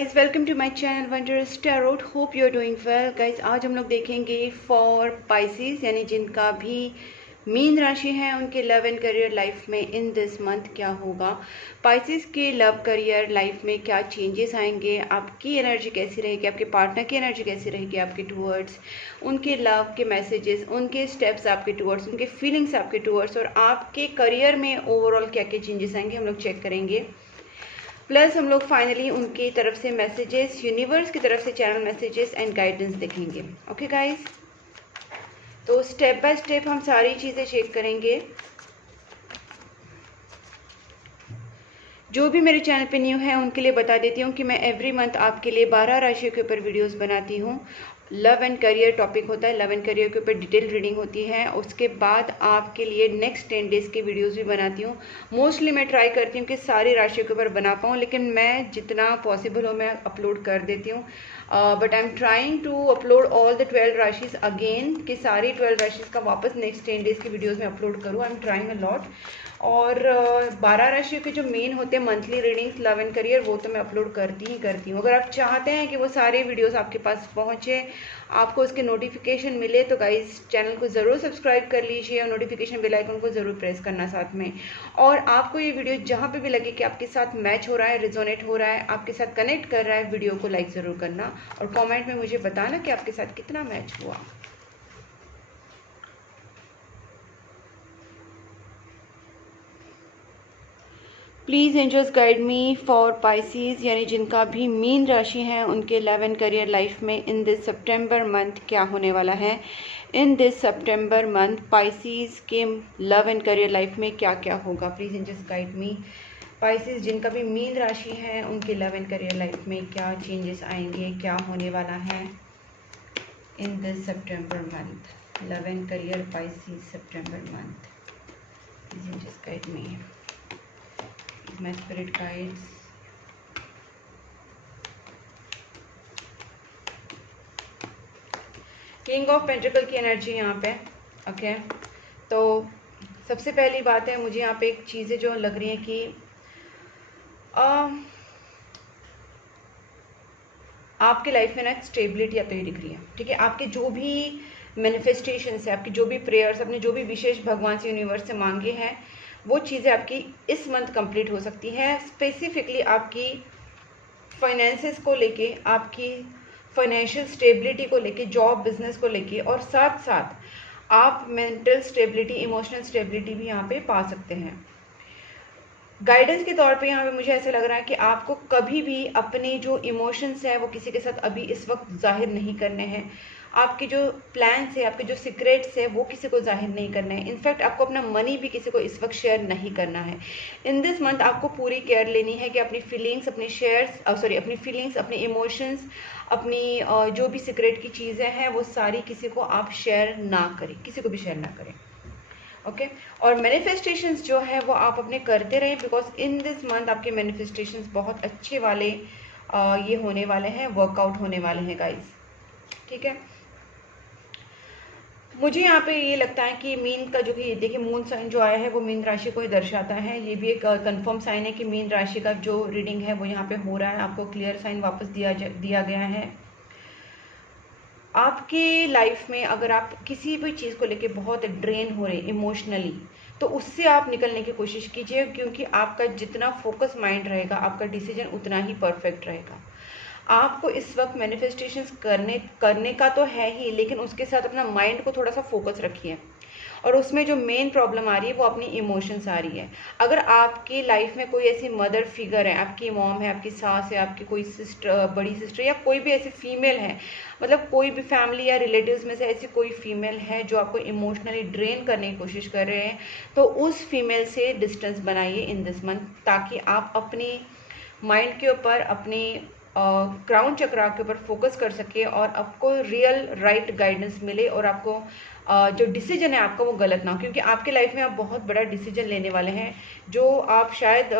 Guys, welcome to my channel wondrous tarot. Hope you are doing well. Guys, आज हम लोग देखेंगे for Pisces यानी जिनका भी मीन राशि है उनके लव एंड करियर लाइफ में इन दिस मंथ क्या होगा। पाइसेस के लव करियर लाइफ में क्या चेंजेस आएंगे, आपकी एनर्जी कैसी रहेगी, आपके पार्टनर की एनर्जी कैसी रहेगी आपके टूवर्ड्स, उनके लव के मैसेजेस, उनके स्टेप्स आपके टूवर्ड्स, उनके फीलिंग्स आपके टूवर्ड्स, और आपके करियर में ओवरऑल क्या क्या चेंजेस आएंगे हम लोग चेक करेंगे। प्लस हम लोग फाइनली उनकी तरफ से मैसेजेस, यूनिवर्स की तरफ से चैनल मैसेजेस एंड गाइडेंस देखेंगे। ओके गाइस, तो स्टेप बाय स्टेप हम सारी चीज़ें चेक करेंगे। जो भी मेरे चैनल पे न्यू है उनके लिए बता देती हूँ कि मैं एवरी मंथ आपके लिए 12 राशियों के ऊपर वीडियोस बनाती हूँ। लव एंड करियर टॉपिक होता है, लव एंड करियर के ऊपर डिटेल रीडिंग होती है। उसके बाद आपके लिए नेक्स्ट 10 डेज के वीडियोस भी बनाती हूँ। मोस्टली मैं ट्राई करती हूँ कि सारी राशियों के ऊपर बना पाऊँ, लेकिन मैं जितना पॉसिबल हो मैं अपलोड कर देती हूँ। But I am trying to upload all the 12 राशिज अगेन, कि सारी 12 राशिज का वापस नेक्स्ट 10 डेज की वीडियोज़ में अपलोड करूँ। I am trying a lot. और 12 राशियों के जो मेन होते हैं monthly readings love and career, वो तो मैं अपलोड करती ही करती हूँ। अगर आप चाहते हैं कि वो सारे वीडियोस आपके पास पहुँचे, आपको उसके नोटिफिकेशन मिले, तो गाइस चैनल को ज़रूर सब्सक्राइब कर लीजिए और नोटिफिकेशन बेल आइकन को ज़रूर प्रेस करना साथ में। और आपको ये वीडियो जहाँ पे भी लगे कि आपके साथ मैच हो रहा है, रिजोनेट हो रहा है, आपके साथ कनेक्ट कर रहा है, वीडियो को लाइक ज़रूर करना और कॉमेंट में मुझे बताना कि आपके साथ कितना मैच हुआ। Please angels guide me for Pisces यानी जिनका भी मीन राशि है उनके लव एंड करियर लाइफ में इन दिस सितंबर मंथ क्या होने वाला है। In this September month Pisces के लव एंड करियर लाइफ में क्या क्या होगा। Please angels guide me. Pisces जिनका भी मीन राशि है उनके लव एंड करियर लाइफ में क्या चेंजेस आएंगे, क्या होने वाला है in this September month. Love and career Pisces September month. Please angels guide me. My spirit guides, king of pentacle की एनर्जी यहाँ पे। ओके, तो सबसे पहली बात है, मुझे यहाँ पे एक चीज़ें जो लग रही हैं कि आपके लाइफ में ना एक स्टेबिलिटी आती हुई दिख रही है। ठीक है, आपके जो भी मैनिफेस्टेशंस है, आपकी जो भी प्रेयर्स, अपने जो भी विशेष भगवान से, यूनिवर्स से मांगे हैं, वो चीज़ें आपकी इस मंथ कंप्लीट हो सकती हैं। स्पेसिफिकली आपकी फाइनेंसेस को लेके, आपकी फाइनेंशियल स्टेबिलिटी को लेके, जॉब बिजनेस को लेके, और साथ साथ आप मेंटल स्टेबिलिटी, इमोशनल स्टेबिलिटी भी यहाँ पे पा सकते हैं। गाइडेंस के तौर पे यहाँ पे मुझे ऐसा लग रहा है कि आपको कभी भी अपने जो इमोशंस है वो किसी के साथ अभी इस वक्त जाहिर नहीं करने हैं। आपके जो प्लान्स है, आपके जो सीक्रेट्स है, वो किसी को जाहिर नहीं करना है। इनफैक्ट आपको अपना मनी भी किसी को इस वक्त शेयर नहीं करना है। इन दिस मंथ आपको पूरी केयर लेनी है कि अपनी फीलिंग्स, अपने अपनी फीलिंग्स, अपने इमोशंस, अपनी जो भी सीक्रेट की चीज़ें हैं वो सारी किसी को आप शेयर ना करें, किसी को भी शेयर ना करें। ओके, और मैनिफेस्टेशंस जो है वो आप अपने करते रहें, बिकॉज इन दिस मंथ आपके मैनिफेस्टेशंस बहुत अच्छे वाले ये होने वाले हैं, वर्कआउट होने वाले हैं गाइस। ठीक है, मुझे यहाँ पे ये लगता है कि मीन का जो कि देखिए मून साइन जो आया है वो मीन राशि को ही दर्शाता है। ये भी एक कंफर्म साइन है कि मीन राशि का जो रीडिंग है वो यहाँ पे हो रहा है। आपको क्लियर साइन वापस दिया गया है। आपके लाइफ में अगर आप किसी भी चीज़ को लेके बहुत ड्रेन हो रहे इमोशनली, तो उससे आप निकलने की कोशिश कीजिए, क्योंकि आपका जितना फोकस माइंड रहेगा, आपका डिसीजन उतना ही परफेक्ट रहेगा। आपको इस वक्त मैनिफेस्टेशंस करने का तो है ही, लेकिन उसके साथ अपना माइंड को थोड़ा सा फोकस रखिए। और उसमें जो मेन प्रॉब्लम आ रही है वो अपनी इमोशंस आ रही है। अगर आपकी लाइफ में कोई ऐसी मदर फिगर है, आपकी मॉम है, आपकी सास है, आपकी कोई सिस्टर, बड़ी सिस्टर, या कोई भी ऐसी फीमेल है, मतलब कोई भी फैमिली या रिलेटिव्स में से ऐसी कोई फीमेल है जो आपको इमोशनली ड्रेन करने की कोशिश कर रहे हैं, तो उस फीमेल से डिस्टेंस बनाइए इन दिस मंथ, ताकि आप अपनी माइंड के ऊपर, अपनी क्राउन चक्रा के ऊपर फोकस कर सके और आपको रियल राइट गाइडेंस मिले और आपको जो डिसीजन है आपका वो गलत ना हो, क्योंकि आपके लाइफ में आप बहुत बड़ा डिसीजन लेने वाले हैं, जो आप शायद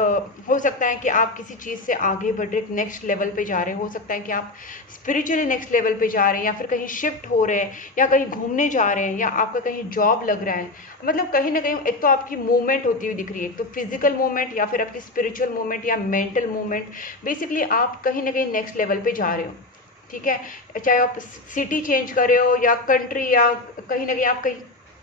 हो सकता है कि आप किसी चीज़ से आगे बढ़ रहे, नेक्स्ट लेवल पे जा रहे हो सकता है कि आप स्पिरिचुअली नेक्स्ट लेवल पे जा रहे हैं, या फिर कहीं शिफ्ट हो रहे हैं, या कहीं घूमने जा रहे हैं, या आपका कहीं जॉब लग रहा है। मतलब कहीं ना कहीं एक तो आपकी मूवमेंट होती हुई दिख रही है, एक तो फिजिकल मूवमेंट या फिर आपकी स्पिरिचुअल मूवमेंट या मेंटल मूवमेंट। बेसिकली आप कहीं ना कहीं नेक्स्ट लेवल पे जा रहे हो, ठीक है। चाहे आप सिटी चेंज कर रहे हो या कंट्री, या कहीं ना कहीं आप कहीं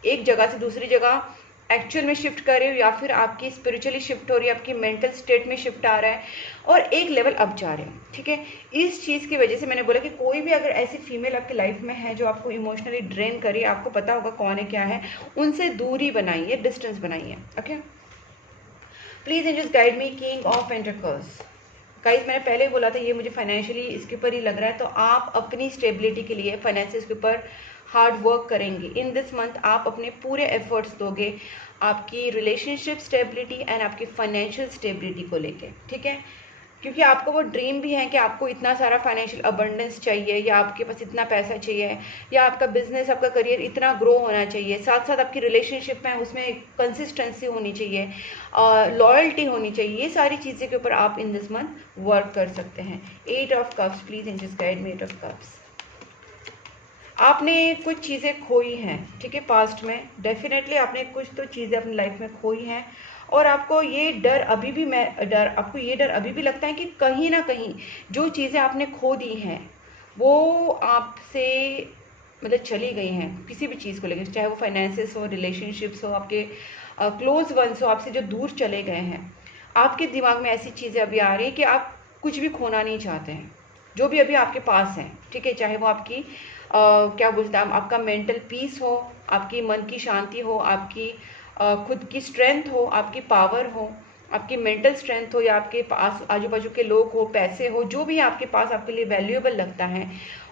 एक जगह से दूसरी जगह एक्चुअल में शिफ्ट कर रहे हो, या फिर आपकी स्पिरिचुअली शिफ्ट हो रही है, आपकी मेंटल स्टेट में शिफ्ट आ रहा है और एक लेवल अप जा रहे हो, ठीक है। इस चीज़ की वजह से मैंने बोला कि कोई भी अगर ऐसी फीमेल आपकी लाइफ में है जो आपको इमोशनली ड्रेन करे, आपको पता होगा कौन है क्या है, उनसे दूरी बनाइए, डिस्टेंस बनाइए। Okay, please angels guide me, king of pentacles. Guys मैंने पहले ही बोला था ये मुझे फाइनेंशियली इसके ऊपर ही लग रहा है, तो आप अपनी स्टेबिलिटी के लिए फाइनेंसिस के ऊपर हार्ड वर्क करेंगे। इन दिस मंथ आप अपने पूरे एफर्ट्स दोगे आपकी रिलेशनशिप स्टेबिलिटी एंड आपकी फाइनेंशियल स्टेबिलिटी को लेके, ठीक है। क्योंकि आपको वो ड्रीम भी है कि आपको इतना सारा फाइनेंशियल अबंडेंस चाहिए, या आपके पास इतना पैसा चाहिए, या आपका बिजनेस, आपका करियर इतना ग्रो होना चाहिए, साथ साथ आपकी रिलेशनशिप में उसमें कंसिस्टेंसी होनी चाहिए, लॉयल्टी होनी चाहिए। ये सारी चीज़ें के ऊपर आप इन दिस मंथ वर्क कर सकते हैं। 8 of cups, please angels guide me, 8 of cups. आपने कुछ चीज़ें खोई हैं, ठीक है, पास्ट में डेफिनेटली आपने कुछ तो चीज़ें अपनी लाइफ में खोई हैं, और आपको ये डर अभी भी आपको ये डर अभी भी लगता है कि कहीं ना कहीं जो चीज़ें आपने खो दी हैं वो आपसे मतलब चली गई हैं, किसी भी चीज़ को लेकर, चाहे वो फाइनेंसेस हो, रिलेशनशिप्स हो, आपके क्लोज वंस हो, आपसे जो दूर चले गए हैं। आपके दिमाग में ऐसी चीज़ें अभी आ रही है कि आप कुछ भी खोना नहीं चाहते हैं, जो भी अभी आपके पास है, ठीक है। चाहे वो आपकी क्या बोलते हैं, आपका मेंटल पीस हो, आपकी मन की शांति हो, आपकी खुद की स्ट्रेंथ हो, आपकी पावर हो, आपकी मेंटल स्ट्रेंथ हो, या आपके पास आजू बाजू के लोग हो, पैसे हो, जो भी आपके पास आपके लिए वैल्यूएबल लगता है,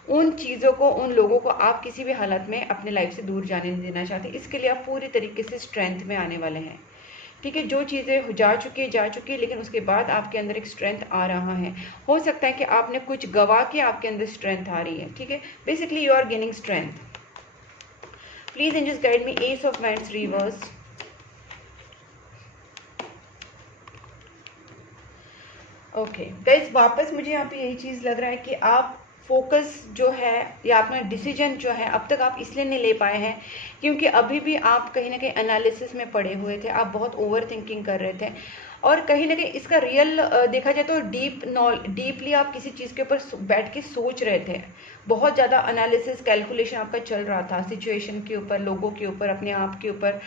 उन चीज़ों को, उन लोगों को आप किसी भी हालत में अपने लाइफ से दूर जाने नहीं देना चाहते। इसके लिए आप पूरी तरीके से स्ट्रेंथ में आने वाले हैं, ठीक है। जो चीज़ें जा चुकी, लेकिन उसके बाद आपके अंदर एक स्ट्रेंथ आ रहा है। हो सकता है कि आपने कुछ गवा के आपके अंदर स्ट्रेंथ आ रही है, ठीक है। Basically you are gaining strength. Please angels guide me, ace of wands reverse. Okay guys, वापस मुझे यहाँ पे यही चीज़ लग रहा है कि आप फोकस जो है, या अपना डिसीजन जो है अब तक आप इसलिए नहीं ले पाए हैं क्योंकि अभी भी आप कहीं ना कहीं एनालिसिस में पड़े हुए थे, आप बहुत ओवर थिंकिंग कर रहे थे, और कहीं ना कहीं इसका रियल देखा जाए तो डीपली आप किसी चीज़ के ऊपर बैठ के सोच रहे थे। बहुत ज़्यादा एनालिसिस, कैलकुलेशन आपका चल रहा था सिचुएशन के ऊपर, लोगों के ऊपर, अपने आप के ऊपर,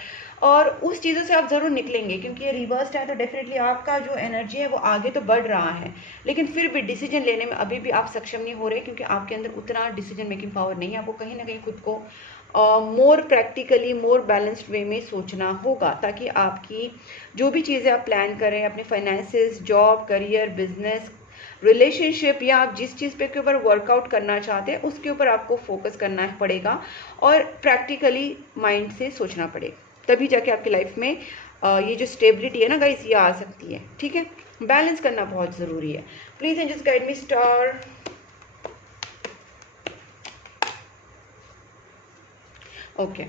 और उस चीज़ों से आप ज़रूर निकलेंगे क्योंकि ये रिवर्स्ड है। तो डेफिनेटली आपका जो एनर्जी है वो आगे तो बढ़ रहा है, लेकिन फिर भी डिसीजन लेने में अभी भी आप सक्षम नहीं हो रहे क्योंकि आपके अंदर उतना डिसीजन मेकिंग पावर नहीं है। आपको कहीं ना कहीं खुद को मोर प्रैक्टिकली, मोर बैलेंस्ड वे में सोचना होगा, ताकि आपकी जो भी चीज़ें आप प्लान करें, अपने finances, job, career, business, relationship, या आप जिस चीज़ पे के ऊपर वर्कआउट करना चाहते हैं उसके ऊपर आपको फोकस करना पड़ेगा और प्रैक्टिकली माइंड से सोचना पड़ेगा, तभी जाके आपकी लाइफ में ये जो स्टेबिलिटी है ना गाइस, ये आ सकती है, ठीक है। बैलेंस करना बहुत ज़रूरी है। Please angels guide me, star. Okay,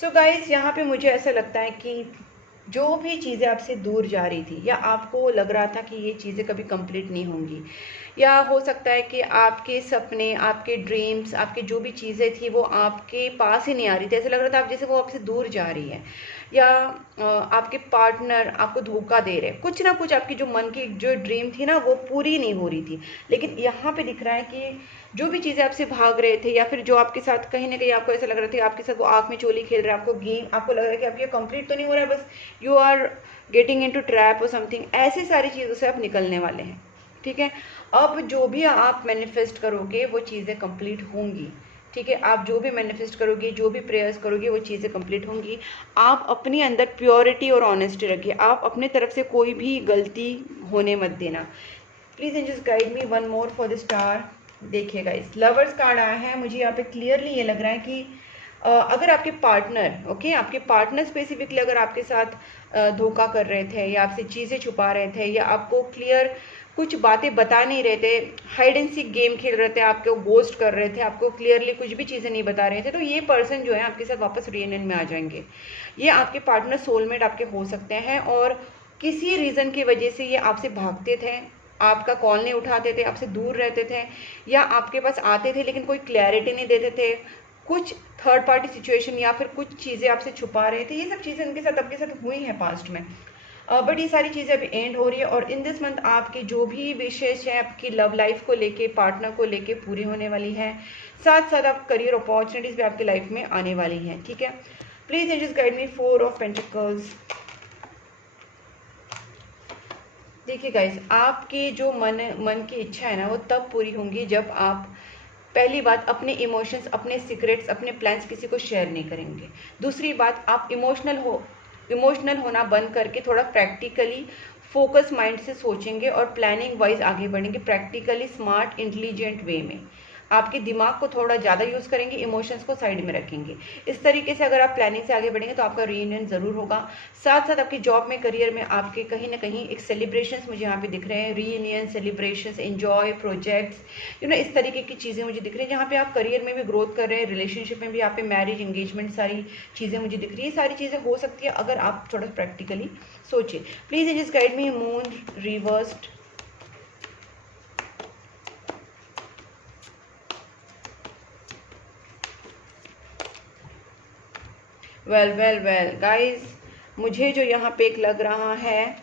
so guys यहाँ पे मुझे ऐसा लगता है कि जो भी चीज़ें आपसे दूर जा रही थी, या आपको लग रहा था कि ये चीज़ें कभी कंप्लीट नहीं होंगी, या हो सकता है कि आपके सपने, आपके ड्रीम्स, आपके जो भी चीज़ें थी वो आपके पास ही नहीं आ रही थी, ऐसा लग रहा था आप जैसे वो आपसे दूर जा रही है, या आपके पार्टनर आपको धोखा दे रहे, कुछ ना कुछ आपकी जो मन की जो ड्रीम थी ना वो पूरी नहीं हो रही थी। लेकिन यहाँ पे दिख रहा है कि जो भी चीज़ें आपसे भाग रहे थे, या फिर जो आपके साथ कहीं ना कहीं आपको ऐसा लग रहा था आपके साथ वो आँख में चोली खेल रहा है, आपको गेम, आपको लग रहा है कि आप ये कंप्लीट तो नहीं हो रहा है, बस you are getting into trap और समथिंग, ऐसी सारी चीज़ों से आप निकलने वाले हैं, ठीक है। अब जो भी आप मैनिफेस्ट करोगे वो चीज़ें कंप्लीट होंगी, ठीक है। आप जो भी मैनिफेस्ट करोगे, जो भी प्रेयर्स करोगे, वो चीज़ें कंप्लीट होंगी। आप अपने अंदर प्योरिटी और ऑनेस्टी रखिए, आप अपने तरफ से कोई भी गलती होने मत देना। Please angels guide me, one more for the star. देखिएगा इस लवर्स कार्ड आया है, मुझे यहाँ पे क्लियरली ये लग रहा है कि अगर आपके पार्टनर आपके पार्टनर स्पेसिफिकली अगर आपके साथ धोखा कर रहे थे या आपसे चीज़ें छुपा रहे थे या आपको क्लियर कुछ बातें बता नहीं रहे थे, हाइड एंड सीक गेम खेल रहे थे, आपको गोस्ट कर रहे थे, आपको क्लियरली कुछ भी चीज़ें नहीं बता रहे थे, तो ये पर्सन जो है आपके साथ वापस रियूनियन में आ जाएंगे। ये आपके पार्टनर सोलमेट आपके हो सकते हैं और किसी रीज़न की वजह से ये आपसे भागते थे, आपका कॉल नहीं उठाते थे, आपसे दूर रहते थे या आपके पास आते थे लेकिन कोई क्लैरिटी नहीं देते थे, कुछ थर्ड पार्टी सिचुएशन या फिर कुछ चीज़ें आपसे छुपा रहे थे। ये सब चीज़ें उनके साथ आपके साथ हुई हैं पास्ट में, बट ये सारी चीज़ें अभी एंड हो रही है और इन दिस मंथ आपकी जो भी विशेष है आपकी लव लाइफ को लेके, पार्टनर को लेके पूरी होने वाली है। साथ साथ आप करियर अपॉर्चुनिटीज़ भी आपकी लाइफ में आने वाली हैं। ठीक है, please angels guide me 4 of pentacles. देखिए गाइस, आपकी जो मन की इच्छा है ना वो तब पूरी होंगी जब आप पहली बात अपने इमोशंस, अपने सीक्रेट्स, अपने प्लान्स किसी को शेयर नहीं करेंगे। दूसरी बात, आप इमोशनल होना बंद करके थोड़ा प्रैक्टिकली फोकस माइंड से सोचेंगे और प्लानिंग वाइज आगे बढ़ेंगे, प्रैक्टिकली स्मार्ट इंटेलिजेंट वे में। आपके दिमाग को थोड़ा ज़्यादा यूज़ करेंगे, इमोशंस को साइड में रखेंगे। इस तरीके से अगर आप प्लानिंग से आगे बढ़ेंगे तो आपका रीयूनियन ज़रूर होगा। साथ साथ आपकी जॉब में, करियर में आपके कहीं ना कहीं एक सेलिब्रेशंस मुझे यहाँ पे दिख रहे हैं, रीयूनियन, सेलिब्रेशंस, एंजॉय, प्रोजेक्ट्स, इस तरीके की चीज़ें मुझे दिख रही हैं जहाँ पे आप करियर में भी ग्रोथ कर रहे हैं, रिलेशनशिप में भी यहाँ पे मैरिज, एंगेजमेंट, सारी चीज़ें मुझे दिख रही है। सारी चीज़ें हो सकती है अगर आप थोड़ा प्रैक्टिकली सोचें। Please just guide me moon reversed. Well guys, मुझे जो यहाँ पे एक लग रहा है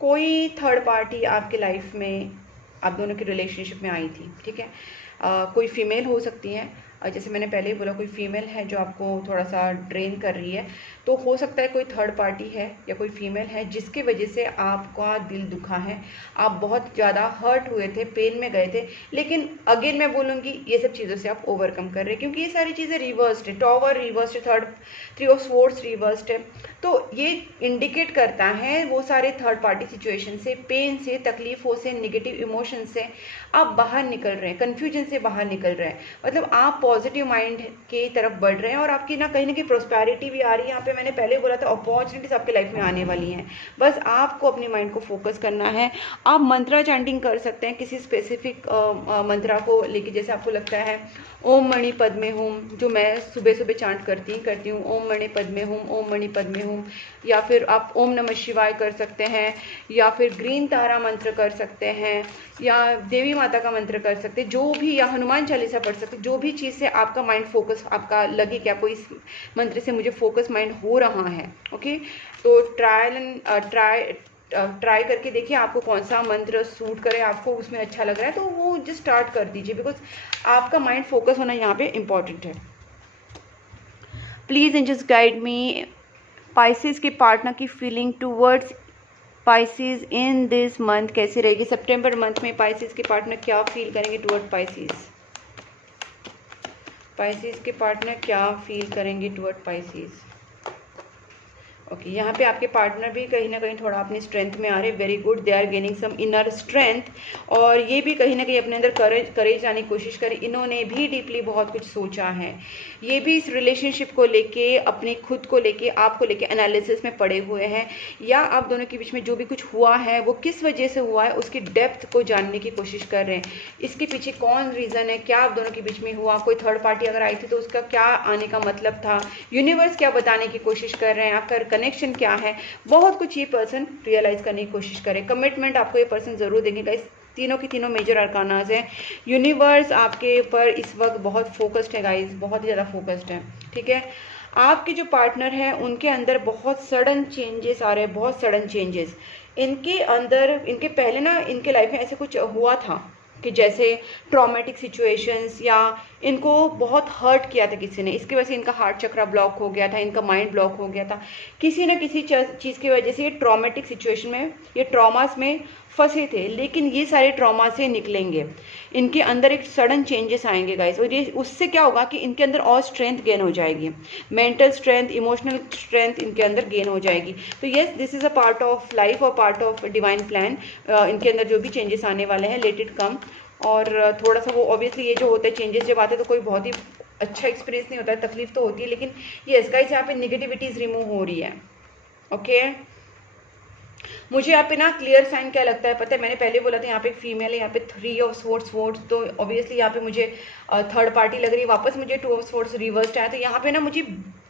कोई थर्ड पार्टी आपके लाइफ में आप दोनों की रिलेशनशिप में आई थी। ठीक है, कोई फीमेल हो सकती है, जैसे मैंने पहले ही बोला कोई फीमेल है जो आपको थोड़ा सा ड्रेन कर रही है, तो हो सकता है कोई थर्ड पार्टी है या कोई फीमेल है जिसकी वजह से आपका दिल दुखा है, आप बहुत ज़्यादा हर्ट हुए थे, पेन में गए थे, लेकिन अगेन मैं बोलूँगी ये सब चीज़ों से आप ओवरकम कर रहे हैं क्योंकि ये सारी चीज़ें रिवर्स्ड है, टॉवर रिवर्स्ड है, 3 ऑफ स्वॉर्ड्स रिवर्स्ड है। तो ये इंडिकेट करता है वो सारे थर्ड पार्टी सिचुएशन से, पेन से, तकलीफ़ों से, नेगेटिव इमोशन से आप बाहर निकल रहे हैं, कन्फ्यूजन से बाहर निकल रहे हैं, मतलब आप पॉजिटिव माइंड की तरफ बढ़ रहे हैं और आपकी ना कहीं प्रोस्पेरिटी भी आ रही है। यहाँ पे मैंने पहले बोला था अपॉर्चुनिटीज आपके लाइफ में आने वाली हैं, बस आपको अपनी माइंड को फोकस करना है। आप मंत्रा चैंटिंग कर सकते हैं किसी स्पेसिफिक मंत्रा को लेके, जैसे आपको लगता है ओम मणि पद्मे हुम, जो मैं सुबह सुबह चांट करती हूँ, ओम मणि पद्मे हुम, ओम मणि पद्मे हुम, या फिर आप ओम नमः शिवाय कर सकते हैं, या फिर ग्रीन तारा मंत्र कर सकते हैं, या देवी माता का मंत्र कर सकते हैं, जो भी, या हनुमान चालीसा पढ़ सकते हैं, जो भी चीज़ से आपका माइंड फोकस आपका लगे कि आपको इस मंत्र से मुझे फोकस माइंड हो रहा है। ओके, तो ट्राई करके देखिए आपको कौन सा मंत्र सूट करे, आपको उसमें अच्छा लग रहा है तो वो जस्ट स्टार्ट कर दीजिए, बिकॉज आपका माइंड फोकस होना यहाँ पे इम्पॉर्टेंट है। Please and just guide me, Pisces के पार्टनर की feeling towards Pisces in this month कैसी रहेगी? सितंबर मंथ में पाइसेस के पार्टनर क्या फील करेंगे टूवर्ड पाइसेस? पाइसेस के पार्टनर क्या फील करेंगे टूवर्ड पाइसेस? ओके, यहाँ पे आपके पार्टनर भी कहीं ना कहीं थोड़ा अपनी स्ट्रेंथ में आ रहे, very good, they are gaining some inner strength, और ये भी कहीं ना कहीं अपने अंदर करेज लाने की कोशिश करें। इन्होंने भी डीपली बहुत कुछ सोचा है, ये भी इस रिलेशनशिप को लेके, अपनी खुद को लेके, आपको लेके एनालिसिस में पड़े हुए हैं, या आप दोनों के बीच में जो भी कुछ हुआ है वो किस वजह से हुआ है उसकी डेप्थ को जानने की कोशिश कर रहे हैं। इसके पीछे कौन रीज़न है, क्या आप दोनों के बीच में हुआ, कोई थर्ड पार्टी अगर आई थी तो उसका क्या आने का मतलब था, यूनिवर्स क्या बताने की कोशिश कर रहे हैं, आपका कनेक्शन क्या है, बहुत कुछ ये पर्सन रियलाइज करने की कोशिश करे। कमिटमेंट आपको ये पर्सन जरूर देंगे गाइस। तीनों की तीनों मेजर अरकानाज हैं। यूनिवर्स आपके ऊपर इस वक्त बहुत फोकस्ड है गाइस, बहुत ही ज़्यादा फोकस्ड है। ठीक है, आपके जो पार्टनर हैं उनके अंदर बहुत सडन चेंजेस आ रहे हैं, बहुत सडन चेंजेस इनके अंदर। इनके पहले ना इनके लाइफ में ऐसे कुछ हुआ था कि जैसे ट्रॉमेटिक सिचुएशंस, या इनको बहुत हर्ट किया था किसी ने, इसकी वजह से इनका हार्ट चक्रा ब्लॉक हो गया था, इनका माइंड ब्लॉक हो गया था, किसी न किसी चीज़ की वजह से ये ट्रॉमेटिक सिचुएशन में, ये ट्रॉमास में फंसे थे। लेकिन ये सारे ट्रॉमा से निकलेंगे, इनके अंदर एक सडन चेंजेस आएंगे गाइस, और ये उससे क्या होगा कि इनके अंदर और स्ट्रेंथ गेन हो जाएगी, मेंटल स्ट्रेंथ, इमोशनल स्ट्रेंथ इनके अंदर गेन हो जाएगी। तो yes, this is a part of life और पार्ट ऑफ डिवाइन प्लान। इनके अंदर जो भी चेंजेस आने वाले हैं, लेट इट कम। और थोड़ा सा वो ऑब्वियसली ये जो होते हैं चेंजेस जब आते हैं तो कोई बहुत ही अच्छा एक्सपीरियंस नहीं होता है, तकलीफ तो होती है, लेकिन यस गाइस यहाँ पे नेगेटिविटीज़ रिमूव हो रही है। ओके मुझे यहाँ पे ना क्लियर साइन क्या लगता है पता है, मैंने पहले बोला था यहाँ पे एक फीमेल है, यहाँ पे 3 ऑफ स्वॉर्ड्स, तो ऑब्वियसली यहाँ पे मुझे थर्ड पार्टी लग रही है। वापस मुझे 2 ऑफ स्वॉर्ड्स रिवर्स्ड आया, तो यहाँ पे ना मुझे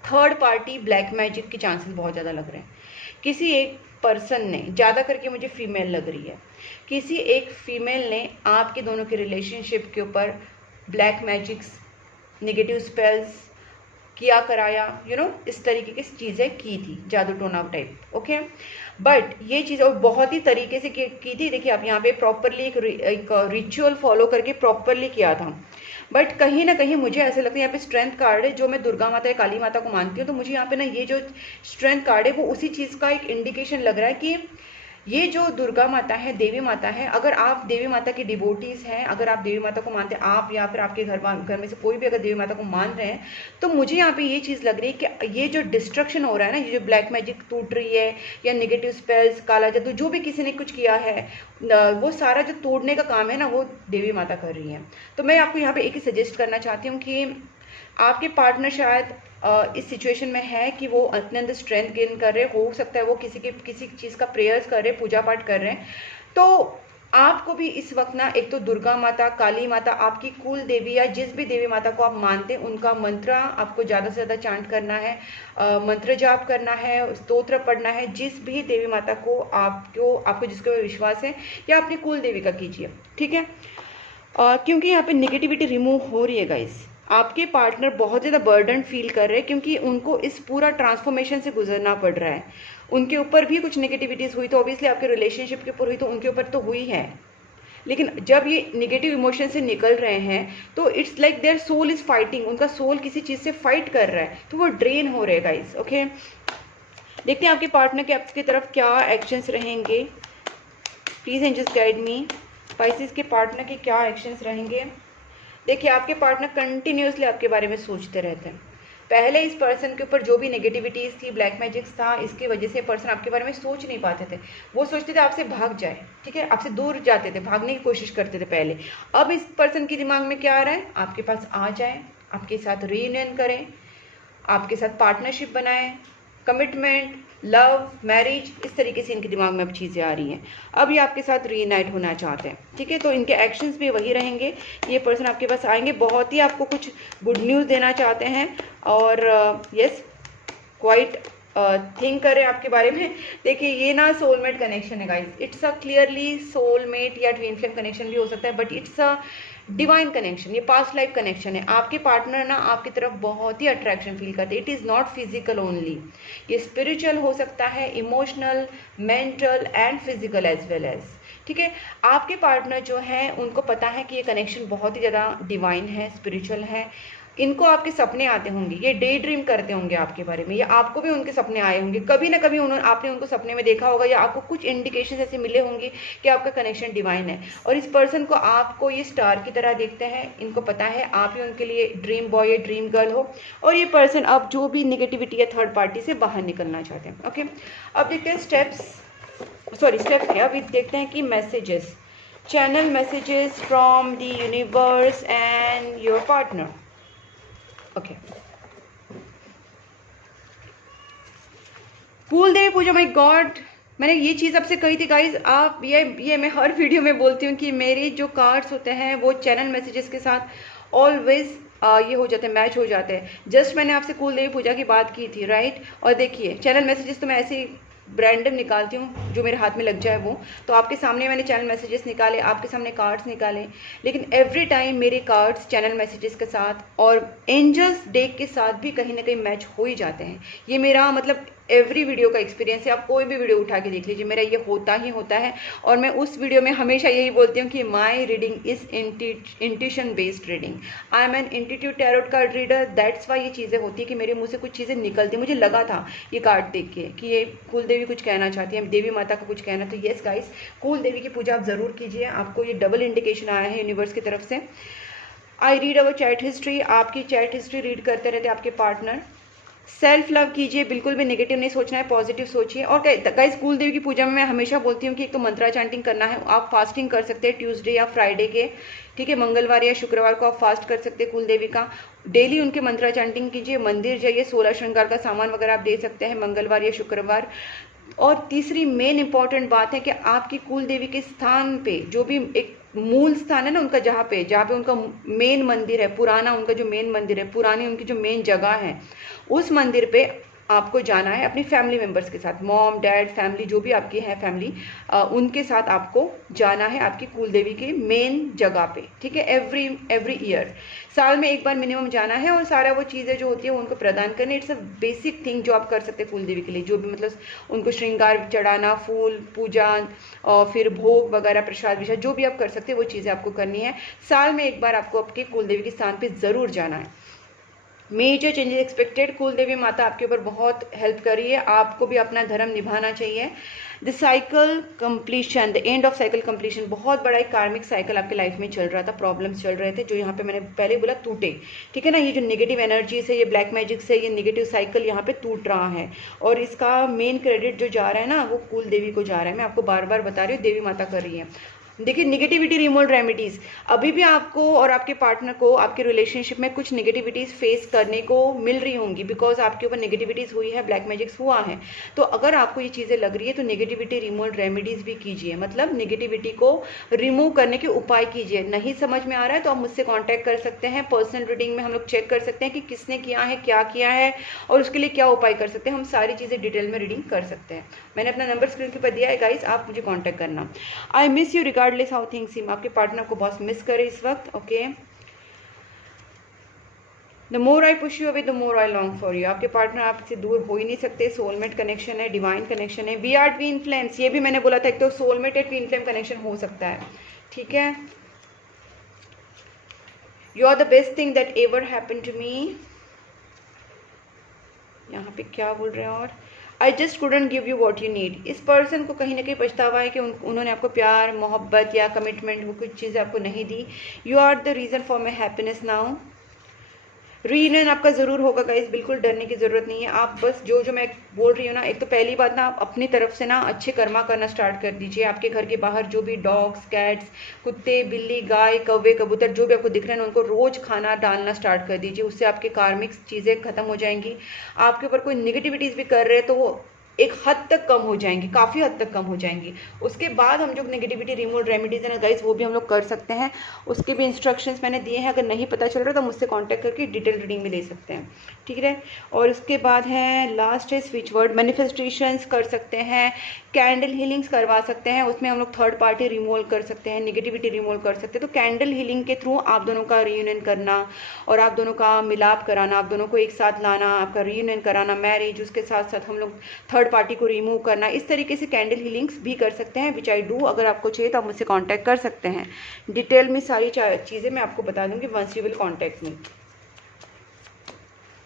थर्ड पार्टी ब्लैक मैजिक के चांसेस बहुत ज़्यादा लग रहे हैं। किसी एक पर्सन ने, ज़्यादा करके मुझे फीमेल लग रही है, किसी एक फीमेल ने आपके दोनों के रिलेशनशिप के ऊपर ब्लैक मैजिक्स, नेगेटिव स्पेल्स किया कराया, इस तरीके की चीज़ें की थी, जादू टोना टाइप। ओके बट ये चीज़ और बहुत ही तरीके से की थी। देखिए आप यहाँ पे प्रॉपरली एक रिचुअल फॉलो करके प्रॉपरली किया था, बट कहीं ना कहीं मुझे ऐसा लगता है यहाँ पे स्ट्रेंथ कार्ड है, जो मैं दुर्गा माता या काली माता को मानती हूँ, तो मुझे यहाँ पे ना ये जो स्ट्रेंथ कार्ड है वो उसी चीज़ का एक इंडिकेशन लग रहा है कि ये जो दुर्गा माता है, देवी माता है, अगर आप देवी माता की डिवोटीज हैं, अगर आप देवी माता को मानते हैं, आप या फिर आपके घर में से कोई भी अगर देवी माता को मान रहे हैं, तो मुझे यहाँ पे ये चीज़ लग रही है कि ये जो डिस्ट्रक्शन हो रहा है ना, ये जो ब्लैक मैजिक टूट रही है या नेगेटिव स्पेल्स, काला जादू, जो भी किसी ने कुछ किया है, वो सारा जो तोड़ने का काम है ना, वो देवी माता कर रही है। तो मैं आपको यहाँ पे एक ही सजेस्ट करना चाहती हूँ कि आपके पार्टनर शायद इस सिचुएशन में है कि वो अपने अंदर स्ट्रेंथ गेन कर रहे, हो सकता है वो किसी चीज़ का प्रेयर्स कर रहे, पूजा पाठ कर रहे हैं। तो आपको भी इस वक्त ना एक तो दुर्गा माता, काली माता, आपकी कुल देवी या जिस भी देवी माता को आप मानते हैं, उनका मंत्र आपको ज़्यादा से ज़्यादा चांट करना है, मंत्र जाप करना है, स्तोत्र पढ़ना है। जिस भी देवी माता को आपको जिसके ऊपर विश्वास है, या अपनी कुल देवी का कीजिए, ठीक है। क्योंकि यहाँ पे नेगेटिविटी रिमूव हो रही है गाइस। आपके पार्टनर बहुत ज़्यादा बर्डन फील कर रहे हैं, क्योंकि उनको इस पूरा ट्रांसफॉर्मेशन से गुजरना पड़ रहा है। उनके ऊपर भी कुछ नेगेटिविटीज़ हुई, तो ऑब्वियसली आपके रिलेशनशिप के ऊपर हुई, तो उनके ऊपर तो हुई है, लेकिन जब ये नेगेटिव इमोशन से निकल रहे हैं, तो it's like their soul is fighting, उनका सोल किसी चीज़ से फाइट कर रहा है, तो वो ड्रेन हो रहे हैं गाइस। ओके देखते हैं आपके पार्टनर के आपकी तरफ क्या एक्शंस रहेंगे। Please angels guide me, Pisces के पार्टनर के क्या एक्शंस रहेंगे। देखिए आपके पार्टनर कंटिन्यूसली आपके बारे में सोचते रहते हैं। पहले इस पर्सन के ऊपर जो भी नेगेटिविटीज़ थी, ब्लैक मैजिक्स था, इसकी वजह से पर्सन आपके बारे में सोच नहीं पाते थे। वो सोचते थे आपसे भाग जाए, ठीक है, आपसे दूर जाते थे, भागने की कोशिश करते थे पहले। अब इस पर्सन के दिमाग में क्या आ रहा है, आपके पास आ जाए, आपके साथ रीयूनियन करें, आपके साथ पार्टनरशिप बनाएं, कमिटमेंट, लव, मैरिज, इस तरीके से इनके दिमाग में अब चीज़ें आ रही हैं। अब ये आपके साथ रीयूनाइट होना चाहते हैं, ठीक है। तो इनके एक्शंस भी वही रहेंगे। ये पर्सन आपके पास आएंगे, बहुत ही आपको कुछ गुड न्यूज़ देना चाहते हैं, और यस क्वाइट थिंक करें आपके बारे में। देखिए ये ना सोलमेट कनेक्शन है guys, it's a clearly soulmate या ट्विन फ्लेम कनेक्शन भी हो सकता है, but it's a divine connection, ये पास्ट लाइफ कनेक्शन है। आपके पार्टनर ना आपकी तरफ बहुत ही अट्रैक्शन फील करते हैं। It is not physical only, ये स्पिरिचुअल हो सकता है, emotional, mental and physical as well as, ठीक है। आपके पार्टनर जो है उनको पता है कि ये कनेक्शन बहुत ही ज़्यादा डिवाइन है, स्पिरिचुअल है। इनको आपके सपने आते होंगे, ये डे ड्रीम करते होंगे आपके बारे में, या आपको भी उनके सपने आए होंगे कभी ना कभी, आपने उनको सपने में देखा होगा, या आपको कुछ इंडिकेशन ऐसे मिले होंगे कि आपका कनेक्शन डिवाइन है। और इस पर्सन को आपको ये स्टार की तरह देखते हैं, इनको पता है आप ही उनके लिए ड्रीम बॉय या ड्रीम गर्ल हो, और ये पर्सन अब जो भी निगेटिविटी या थर्ड पार्टी से बाहर निकलना चाहते हैं। ओके अब देखते हैं स्टेप्स है। अभी देखते हैं कि messages, channel messages from the universe and your partner. Okay कुल देवी पूजा, माय गॉड, मैंने ये चीज़ आपसे कही थी गाइज। आप ये मैं हर वीडियो में बोलती हूँ कि मेरे जो कार्ड्स होते हैं वो चैनल मैसेजेस के साथ ऑलवेज ये हो जाते हैं, मैच हो जाते हैं। जस्ट मैंने आपसे कुल देवी पूजा की बात की थी, राइट। और देखिए चैनल मैसेजेस तो मैं ऐसे ही रैंडम निकालती हूँ, जो मेरे हाथ में लग जाए वो। तो आपके सामने मैंने चैनल मैसेजेस निकाले, आपके सामने कार्ड्स निकाले, लेकिन एवरी टाइम मेरे कार्ड्स चैनल मैसेजेस के साथ और एंजल्स डेक के साथ भी कहीं ना कहीं मैच हो ही जाते हैं। ये मेरा मतलब एवरी वीडियो का एक्सपीरियंस है। आप कोई भी वीडियो उठा के देख लीजिए, मेरा ये होता ही होता है। और मैं उस वीडियो में हमेशा यही बोलती हूँ कि my reading is intuition based reading. I am an intuitive tarot card reader, that's why ये चीज़ें होती है कि मेरे मुंह से कुछ चीज़ें निकलती। मुझे लगा था ये कार्ड देख के कि ये कुल देवी कुछ कहना चाहती है, देवी माता का कुछ कहना। तो येस गाइस, कुल देवी की पूजा आप ज़रूर कीजिए। आपको ये डबल इंडिकेशन आया है यूनिवर्स की तरफ से। I read our chat history, आपकी चैट हिस्ट्री रीड करते रहते आपके पार्टनर। सेल्फ लव कीजिए, बिल्कुल भी नेगेटिव नहीं सोचना है, पॉजिटिव सोचिए। और गाइस कुल देवी की पूजा में मैं हमेशा बोलती हूँ कि एक तो मंत्रा चैंटिंग करना है, आप फास्टिंग कर सकते हैं ट्यूसडे या फ्राइडे के, ठीक है, मंगलवार या शुक्रवार को आप फास्ट कर सकते हैं कुल देवी का। डेली उनके मंत्रा चैंटिंग कीजिए, मंदिर जाइए, 16 श्रृंगार का सामान वगैरह आप दे सकते हैं मंगलवार या शुक्रवार। और तीसरी मेन इंपॉर्टेंट बात है कि आपकी कुल देवी के स्थान पे जो भी एक मूल स्थान है ना उनका, जहाँ पे उनका मेन मंदिर है, पुराना उनका जो मेन मंदिर है, पुरानी उनकी जो मेन जगह है, उस मंदिर पे आपको जाना है अपनी फैमिली मेम्बर्स के साथ, मॉम डैड फैमिली जो भी आपकी है फैमिली, उनके साथ आपको जाना है आपकी कुल देवी की मेन जगह पे, ठीक है। एवरी ईयर, साल में एक बार मिनिमम जाना है और सारा वो चीज़ें जो होती है वो उनको प्रदान करनी। इट्स अ बेसिक थिंग जो आप कर सकते हैं कुल देवी के लिए, जो भी मतलब उनको श्रृंगार चढ़ाना, फूल पूजा और फिर भोग वगैरह, प्रसाद विशाद जो भी आप कर सकते हैं वो चीज़ें आपको करनी है। साल में एक बार आपको आपके कुल देवी के स्थान पर ज़रूर जाना है। मेजर चेंजेस एक्सपेक्टेड, कुल देवी माता आपके ऊपर बहुत हेल्प कर रही है, आपको भी अपना धर्म निभाना चाहिए। The cycle completion, the end of cycle completion, बहुत बड़ा एक कार्मिक साइकिल आपके लाइफ में चल रहा था, प्रॉब्लम्स चल रहे थे जो यहाँ पे मैंने पहले बोला टूटे, ठीक है ना। ये जो नेगेटिव एनर्जी से, ये ब्लैक मैजिक से, ये नेगेटिव साइकिल यहाँ पे टूट रहा है और इसका मेन क्रेडिट जो जा रहा है ना वो कुल देवी को जा रहा है। मैं आपको बार बार बता रही हूँ, देवी माता कर रही है। देखिए निगेटिविटी रिमूवल रेमेडीज, अभी भी आपको और आपके पार्टनर को आपके रिलेशनशिप में कुछ निगेटिविटीज फेस करने को मिल रही होंगी, बिकॉज आपके ऊपर नेगेटिविटीज हुई है, ब्लैक मैजिक्स हुआ है। तो अगर आपको ये चीज़ें लग रही है तो नेगेटिविटी रिमूवल रेमेडीज भी कीजिए, मतलब नेगेटिविटी को रिमूव करने के उपाय कीजिए। नहीं समझ में आ रहा है तो आप मुझसे कॉन्टैक्ट कर सकते हैं, पर्सनल रीडिंग में हम लोग चेक कर सकते हैं कि किसने किया है, क्या किया है और उसके लिए क्या उपाय कर सकते हैं। हम सारी चीज़ें डिटेल में रीडिंग कर सकते हैं। मैंने अपना नंबर स्क्रीन के ऊपर दिया है गाइस, आप मुझे कॉन्टैक्ट करना। I miss you regardless how things सीम, आपके पार्टनर को बहुत मिस करे इस वक्त, okay. The more I push you away the more I long for you, आपके पार्टनर आपसे दूर हो ही नहीं सकते, सोलमेट कनेक्शन है, डिवाइन कनेक्शन है। वी आर ट्विन फ्लेम्स, ये भी मैंने बोला था, एक तो सोलमेट या ट्विन फ्लेम कनेक्शन हो सकता है, ठीक है। You are the best thing that ever happen to me, यहाँ पे क्या बोल रहे हैं, और I just couldn't give you what you need. इस पर्सन को कहीं ना कहीं पछतावा है कि उन्होंने आपको प्यार, मोहब्बत या कमिटमेंट, वो कुछ चीज़ें आपको नहीं दी। You are the reason for my happiness now. Reunion आपका ज़रूर होगा गाइस, बिल्कुल डरने की ज़रूरत नहीं है। आप बस जो मैं बोल रही हूँ ना, एक तो पहली बात ना, आप अपनी तरफ से ना अच्छे कर्मा करना स्टार्ट कर दीजिए। आपके घर के बाहर जो भी डॉग्स, कैट्स, कुत्ते, बिल्ली, गाय, कौवे, कबूतर जो भी आपको दिख रहे हैं उनको रोज़ खाना डालना स्टार्ट कर दीजिए। उससे आपके कार्मिक चीज़ें खत्म हो जाएंगी। आपके ऊपर कोई निगेटिविटीज़ भी कर रहे हैं तो वो एक हद तक कम हो जाएंगी, काफ़ी हद तक कम हो जाएंगी। उसके बाद हम जो नेगेटिविटी रिमूवल रेमेडीज है ना गाइस, वो भी हम लोग कर सकते हैं। उसके भी इंस्ट्रक्शंस मैंने दिए हैं, अगर नहीं पता चल रहा तो मुझसे कांटेक्ट करके डिटेल रीडिंग में ले सकते हैं, ठीक है। और उसके बाद है लास्ट है स्विच वर्ड, मैनिफेस्टेशंस कर सकते हैं, कैंडल हीलिंग्स करवा सकते हैं। उसमें हम लोग थर्ड पार्टी रिमूवल कर सकते हैं, नेगेटिविटी रिमूवल कर सकते हैं। तो कैंडल हीलिंग के थ्रू आप दोनों का रीयूनियन करना और आप दोनों का मिलाप कराना, आप दोनों को एक साथ लाना, आपका रीयूनियन कराना, मैरिज, उसके साथ साथ हम लोग थर्ड पार्टी को रिमूव करना, इस तरीके से कैंडल हीलिंग्स भी कर सकते हैं, विच आई डू। अगर आपको चाहिए तो आप मुझसे कांटेक्ट कर सकते हैं। डिटेल में सारी चीज़ें मैं आपको बता दूंगी once you will contact me.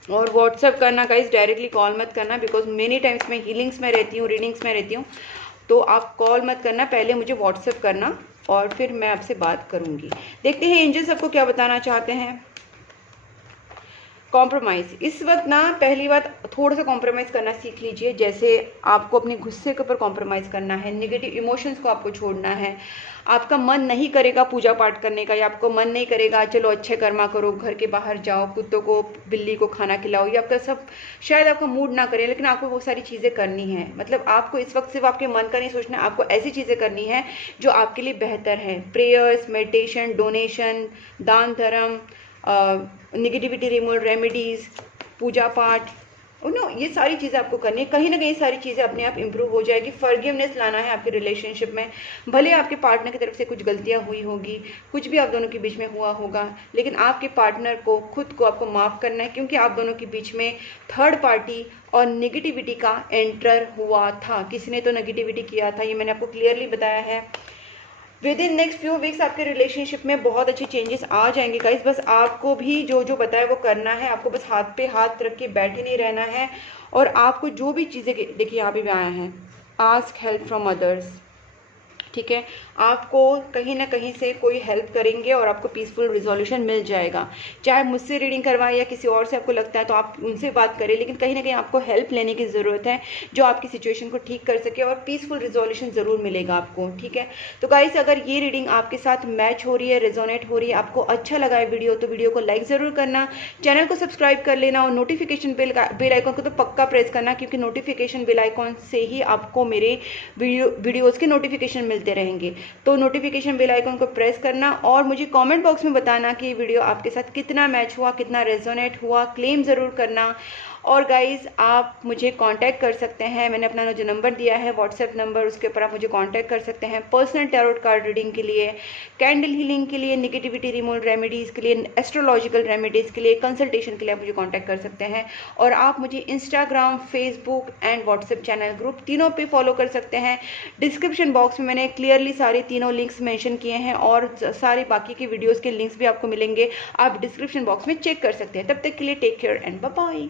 और व्हाट्सएप करना गाइस, डायरेक्टली कॉल मत करना, बिकॉज मेनी टाइम्स मैं हीलिंग्स में रहती हूँ, रीडिंग्स में रहती हूँ, तो आप कॉल मत करना, पहले मुझे व्हाट्सएप करना और फिर मैं आपसे बात करूँगी। देखते हैं एंजल्स आपको क्या बताना चाहते हैं। कॉम्प्रोमाइज़, इस वक्त ना पहली बात थोड़ा सा कॉम्प्रोमाइज़ करना सीख लीजिए। जैसे आपको अपने गुस्से के ऊपर कॉम्प्रोमाइज़ करना है, नेगेटिव इमोशंस को आपको छोड़ना है। आपका मन नहीं करेगा पूजा पाठ करने का, या आपको मन नहीं करेगा चलो अच्छे कर्मा करो, घर के बाहर जाओ, कुत्तों को, बिल्ली को खाना खिलाओ, ये आपका सब शायद आपका मूड ना करे, लेकिन आपको वो सारी चीज़ें करनी है। मतलब आपको इस वक्त सिर्फ आपके मन का नहीं सोचना है, आपको ऐसी चीज़ें करनी है जो आपके लिए बेहतर है। प्रेयर्स, मेडिटेशन, डोनेशन, दान धर्म, नेगेटिविटी रिमूवल रेमेडीज़, पूजा पाठ, नो, ये सारी चीज़ें आपको करनी है। कहीं ना कहीं सारी चीज़ें अपने आप इंप्रूव हो जाएगी। फॉरगिवनेस लाना है आपके रिलेशनशिप में। भले आपके पार्टनर की तरफ से कुछ गलतियां हुई होगी, कुछ भी आप दोनों के बीच में हुआ होगा, लेकिन आपके पार्टनर को, खुद को आपको माफ़ करना है, क्योंकि आप दोनों के बीच में थर्ड पार्टी और नेगेटिविटी का एंटर हुआ था। किसी ने तो नेगेटिविटी किया था, ये मैंने आपको क्लियरली बताया है। With in next few weeks आपके रिलेशनशिप में बहुत अच्छे चेंजेस आ जाएंगे गाइस। बस आपको भी जो जो बताया वो करना है। आपको बस हाथ पे हाथ रख के बैठे नहीं रहना है। और आपको जो भी चीज़ें, देखिए यहाँ पे भी आया है, आस्क हेल्प फ्रॉम अदर्स, ठीक है, आपको कहीं ना कहीं से कोई हेल्प करेंगे और आपको पीसफुल रिजोल्यूशन मिल जाएगा। चाहे मुझसे रीडिंग करवाएं या किसी और से आपको लगता है तो आप उनसे बात करें, लेकिन कहीं ना कहीं आपको हेल्प लेने की ज़रूरत है जो आपकी सिचुएशन को ठीक कर सके और पीसफुल रिजोल्यूशन ज़रूर मिलेगा आपको। ठीक है, तो गाइस अगर ये रीडिंग आपके साथ मैच हो रही है, रेजोनेट हो रही है, आपको अच्छा लगा है वीडियो, तो वीडियो को लाइक ज़रूर करना, चैनल को सब्सक्राइब कर लेना और नोटिफिकेशन बेल आइकॉन को तो पक्का प्रेस करना, क्योंकि नोटिफिकेशन बेल आइकॉन से ही आपको मेरे वीडियोज़ के नोटिफिकेशन मिलते रहेंगे। तो नोटिफिकेशन बेल आइकन को प्रेस करना और मुझे कमेंट बॉक्स में बताना कि ये वीडियो आपके साथ कितना मैच हुआ, कितना रेजोनेट हुआ, क्लेम ज़रूर करना। और गाइज़ आप मुझे कांटेक्ट कर सकते हैं, मैंने अपना जो नंबर दिया है व्हाट्सएप नंबर, उसके ऊपर आप मुझे कांटेक्ट कर सकते हैं पर्सनल टैरोट कार्ड रीडिंग के लिए, कैंडल हीलिंग के लिए, नेगेटिविटी रिमूवल रेमेडीज़ के लिए, एस्ट्रोलॉजिकल रेमेडीज़ के लिए, कंसल्टेशन के लिए आप मुझे कांटेक्ट कर सकते हैं। और आप मुझे Instagram, Facebook and WhatsApp channel group तीनों पे फॉलो कर सकते हैं। डिस्क्रिप्शन बॉक्स में मैंने क्लियरली सारे तीनों लिंक्स मेंशन किए हैं और सारे बाकी के वीडियोज़ के लिंक्स भी आपको मिलेंगे, आप डिस्क्रिप्शन बॉक्स में चेक कर सकते हैं। तब तक के लिए take care and bye bye.